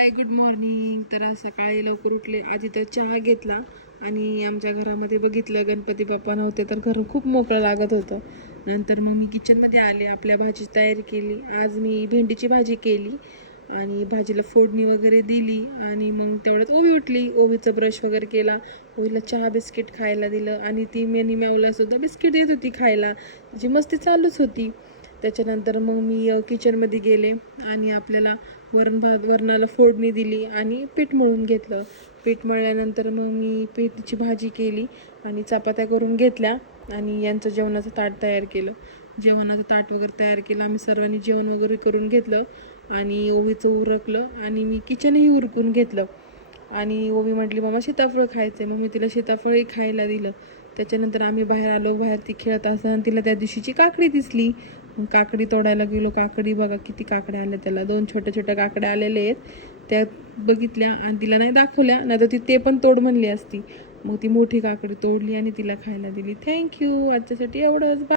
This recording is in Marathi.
हाय, गुड मॉर्निंग. तर आज सकाळी लवकर उठले. आधी तर चहा घेतला आणि आमच्या घरामध्ये बघितलं गणपती बाप्पा नव्हते, तर घर खूप मोकळं लागत होतं. नंतर मग मी किचनमध्ये आले, आपल्या भाजीची तयारी केली. आज मी भेंडीची भाजी केली आणि भाजीला फोडणी वगैरे दिली आणि मग तेवढ्यात ओवी उठली. ओवीचा ब्रश वगैरे केला, ओवीला चहा बिस्किट खायला दिलं आणि ती मेनी म्यावलासुद्धा बिस्किट देत होती खायला. तिची मस्ती चालूच होती. त्याच्यानंतर मग मी किचनमध्ये गेले आणि आपल्याला वरणाला फोडणी दिली आणि पीठ मळून घेतलं. पीठ मळल्यानंतर मग मी पीठची भाजी केली आणि चपात्या करून घेतल्या आणि यांचं जेवणाचं ताट तयार केलं. जेवणाचं ताट वगैरे तयार केलं. आम्ही सर्वांनी जेवण वगैरे करून घेतलं आणि ओवीचं उरकलं आणि मी किचनही उरकून घेतलं. आणि ओवी म्हटली मामा सीताफळ खायचं आहे, मग मी तिला सीताफळही खायला दिलं. त्याच्यानंतर आम्ही बाहेर आलो. बाहेर ती खेळत असताना तिला त्या दिवशीची काकडी दिसली. मग काकडी तोडायला गेलो. काकडी बघा किती काकड्या आल्या, त्याला 2 छोट्या छोट्या काकड्या आलेल्या आहेत. त्या बघितल्या आणि तिला नाही दाखवल्या, नाही तर ती ते पण तोड म्हणली असती. मग ती मोठी काकडी तोडली आणि तिला खायला दिली. थँक्यू. आजच्यासाठी एवढंच.